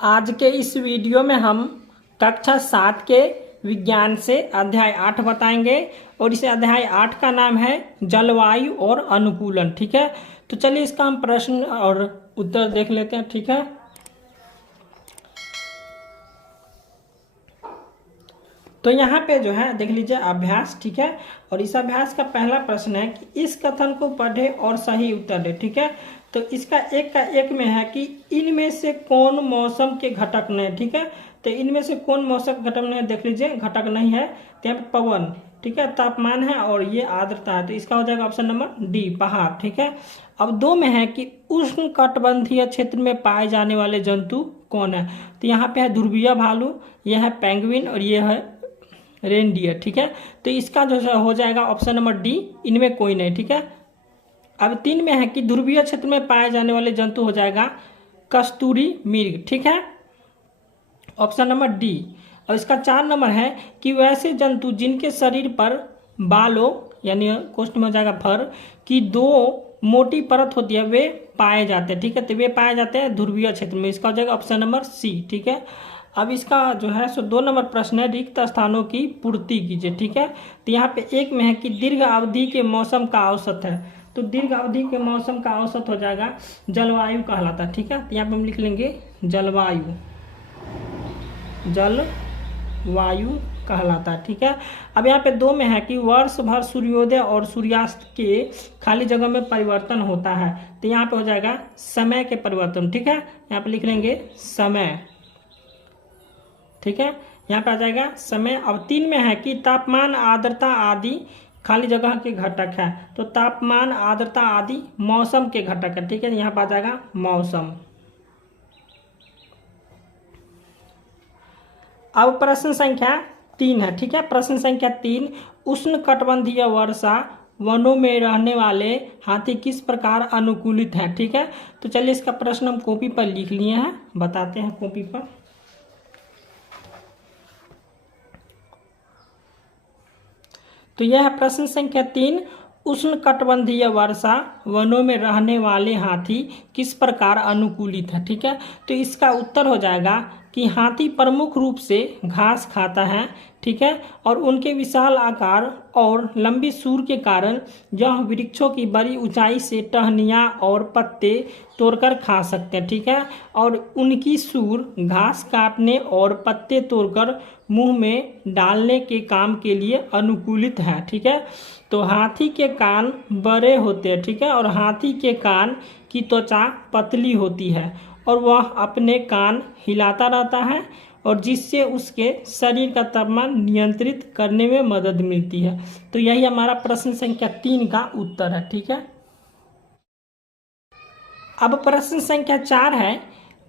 आज के इस वीडियो में हम कक्षा 7 के विज्ञान से अध्याय 8 बताएंगे और इस अध्याय 8 का नाम है जलवायु और अनुकूलन। ठीक है, तो चलिए इसका हम प्रश्न और उत्तर देख लेते हैं। ठीक है, तो यहाँ पे जो है देख लीजिए अभ्यास। ठीक है, और इस अभ्यास का पहला प्रश्न है कि इस कथन को पढ़े और सही उत्तर दे। ठीक है, तो इसका एक में है कि इनमें से कौन मौसम के घटक नहीं। ठीक है, तो इनमें से कौन मौसम के घटक नहीं है, देख लीजिए घटक नहीं है तो यहाँ पे पवन, ठीक है, तापमान है और ये आर्द्रता है, तो इसका हो जाएगा ऑप्शन नंबर डी पहाड़। ठीक है, अब 2 में है कि उष्ण कटिबंधीय क्षेत्र में पाए जाने वाले जंतु कौन है, तो यहाँ पे है ध्रुवीय भालू, यह है पेंगुइन और ये है रेनडियर। ठीक है, तो इसका जो है हो जाएगा ऑप्शन नंबर डी, इनमें कोई नहीं। ठीक है, अब 3 में है कि ध्रुवीय क्षेत्र में पाए जाने वाले जंतु हो जाएगा कस्तूरी मृग। ठीक है, ऑप्शन नंबर डी। और इसका 4 नंबर है कि वैसे जंतु जिनके शरीर पर बालों यानी क्वेश्चन में हो जाएगा फर की 2 मोटी परत होती है वे पाए जाते हैं। ठीक है, तो वे पाए जाते हैं ध्रुवीय क्षेत्र में, इसका हो जाएगा ऑप्शन नंबर सी। ठीक है, अब इसका जो है 2 नंबर प्रश्न है रिक्त स्थानों की पूर्ति कीजिए। ठीक है, तो यहाँ पे 1 में है कि दीर्घ अवधि के मौसम का औसत है, तो दीर्घ अवधि के मौसम का औसत हो जाएगा जलवायु कहलाता है। ठीक है, तो यहाँ पे हम लिख लेंगे जलवायु, जलवायु कहलाता है। ठीक है, अब यहाँ पे 2 में है कि वर्ष भर सूर्योदय और सूर्यास्त के खाली जगह में परिवर्तन होता है, तो यहाँ पे हो जाएगा समय के परिवर्तन। ठीक है, यहाँ पे लिख लेंगे समय। ठीक है, यहाँ पे आ जाएगा समय। अब 3 में है कि तापमान आर्द्रता आदि खाली जगह के घटक है, तो तापमान आर्द्रता आदि मौसम के घटक है। ठीक है, यहाँ पे आ जाएगा मौसम। अब प्रश्न संख्या 3 है। ठीक है, प्रश्न संख्या 3, उष्ण कटिबंधीय वर्षा वनों में रहने वाले हाथी किस प्रकार अनुकूलित है। ठीक है, तो चलिए इसका प्रश्न हम कॉपी पर लिख लिए हैं, बताते हैं कॉपी पर। तो यह है प्रश्न संख्या 3, उष्ण कटिबंधीय वर्षा वनों में रहने वाले हाथी किस प्रकार अनुकूलित है। ठीक है, तो इसका उत्तर हो जाएगा कि हाथी प्रमुख रूप से घास खाता है। ठीक है, और उनके विशाल आकार और लंबी सूर के कारण यह वृक्षों की बड़ी ऊंचाई से टहनियाँ और पत्ते तोड़कर खा सकते हैं। ठीक है, और उनकी सूर घास काटने और पत्ते तोड़कर मुंह में डालने के काम के लिए अनुकूलित है। ठीक है, तो हाथी के कान बड़े होते हैं। ठीक है, और हाथी के कान की त्वचा पतली होती है और वह अपने कान हिलाता रहता है और जिससे उसके शरीर का तापमान नियंत्रित करने में मदद मिलती है। तो यही हमारा प्रश्न संख्या 3 का उत्तर है। ठीक है, अब प्रश्न संख्या 4 है,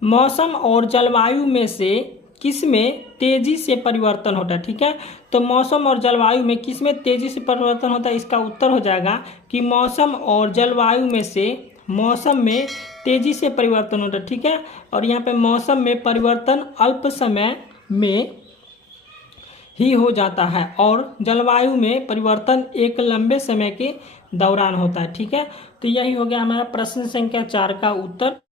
मौसम और जलवायु में से किसमें तेजी से परिवर्तन होता है। ठीक है, तो मौसम और जलवायु में किसमें तेजी से परिवर्तन होता है, इसका उत्तर हो जाएगा कि मौसम और जलवायु में से मौसम में तेजी से परिवर्तन होता है। ठीक है, और यहाँ पे मौसम में परिवर्तन अल्प समय में ही हो जाता है और जलवायु में परिवर्तन एक लंबे समय के दौरान होता है। ठीक है, तो यही हो गया हमारा प्रश्न संख्या 4 का उत्तर।